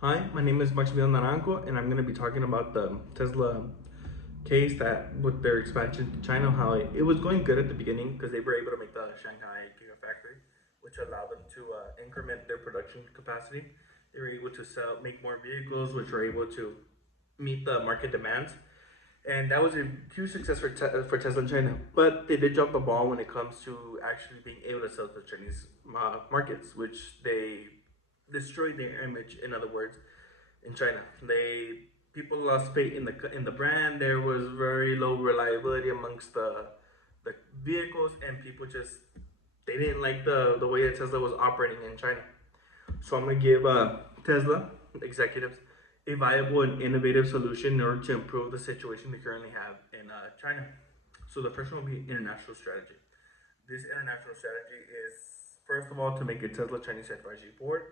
Hi, my name is Maximilian Naranjo, and I'm going to be talking about the Tesla case that with their expansion to China, how it was going good at the beginning because they were able to make the Shanghai Gigafactory, which allowed them to increment their production capacity. They were able to make more vehicles, which were able to meet the market demands, and that was a huge success for Tesla in China. But they did drop the ball when it comes to actually being able to sell to the Chinese markets, which they destroyed their image. In other words, in China, people lost faith in the brand. There was very low reliability amongst the vehicles, and people just they didn't like the way that Tesla was operating in China. So I'm gonna give Tesla executives a viable and innovative solution in order to improve the situation they currently have in China. So the first one will be international strategy. This international strategy is first of all to make a Tesla Chinese advisory board.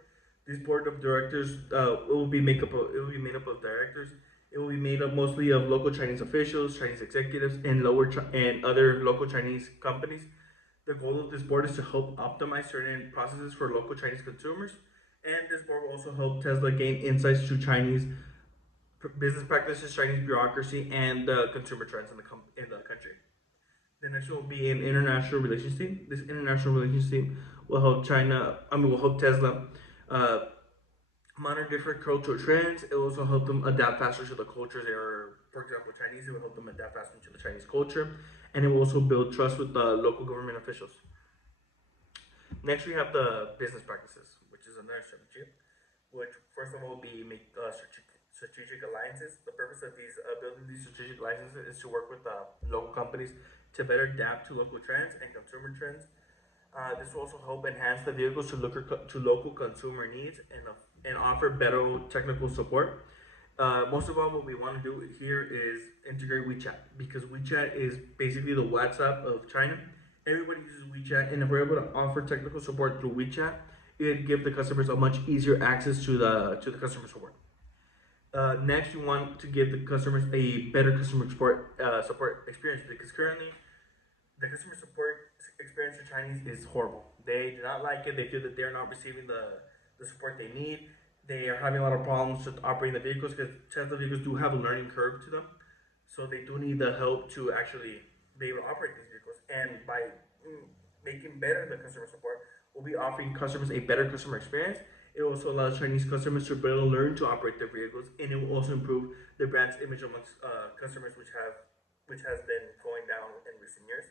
This board of directors it will be made up of directors. It will be made up mostly of local Chinese officials, Chinese executives, and and other local Chinese companies. The goal of this board is to help optimize certain processes for local Chinese consumers, and this board will also help Tesla gain insights to Chinese business practices, Chinese bureaucracy, and consumer trends in the country. The next one will be an international relations team. This international relations team will help will help Tesla uh, monitor different cultural trends. It will also help them adapt faster to the cultures. For example, Chinese. It will help them adapt faster to the Chinese culture, and it will also build trust with the local government officials. Next, we have the business practices, which is another strategy. Which first of all will be make strategic alliances. The purpose of these building these strategic alliances is to work with local companies to better adapt to local trends and consumer trends. This will also help enhance the vehicles to local consumer needs and offer better technical support. Most of all, what we want to do here is integrate WeChat because WeChat is basically the WhatsApp of China. Everybody uses WeChat, and if we're able to offer technical support through WeChat, it give the customers a much easier access to the customer support. Next, you want to give the customers a better customer support experience because currently the customer support experience for Chinese is horrible. They do not like it. They feel that they're not receiving the support they need. They are having a lot of problems with operating the vehicles because Tesla vehicles do have a learning curve to them. So they do need the help to actually be able to operate these vehicles. And by making better the customer support, we'll be offering customers a better customer experience. It also allows Chinese customers to better learn to operate their vehicles, and it will also improve the brand's image amongst customers, which has been going down in recent years.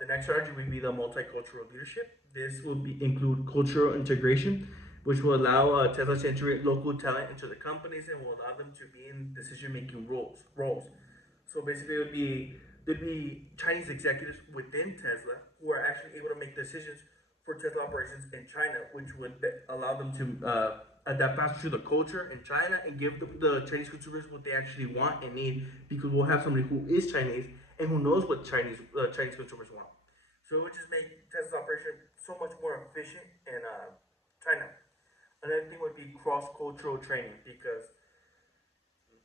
The next strategy will be the multicultural leadership. This will include cultural integration, which will allow Tesla to integrate local talent into the companies and will allow them to be in decision-making roles. So basically, there'd be Chinese executives within Tesla who are actually able to make decisions for Tesla operations in China, which would allow them to adapt faster to the culture in China and give the Chinese consumers what they actually want and need because we'll have somebody who is Chinese and who knows what Chinese consumers want. So it would just make Tesla's operation so much more efficient in China. Another thing would be cross cultural training because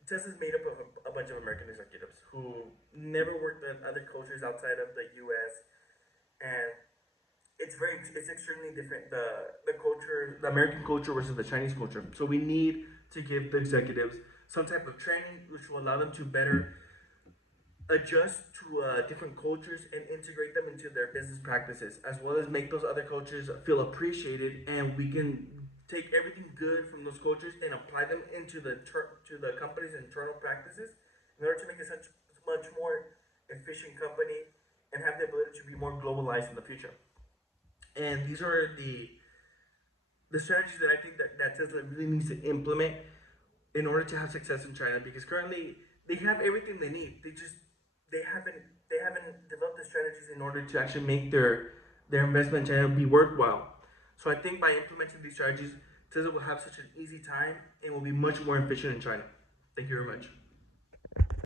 Tesla's made up of a bunch of American executives who never worked in other cultures outside of the U.S. and it's extremely different the American culture versus the Chinese culture. So we need to give the executives some type of training which will allow them to better adjust to different cultures and integrate them into their business practices, as well as make those other cultures feel appreciated, and we can take everything good from those cultures and apply them into to the company's internal practices in order to make it such much more efficient company and have the ability to be more globalized in the future. And these are the strategies that I think that Tesla really needs to implement in order to have success in China because currently they have everything they need. They haven't they haven't developed the strategies in order to actually make their investment in China be worthwhile. So I think by implementing these strategies, Tesla will have such an easy time and will be much more efficient in China. Thank you very much.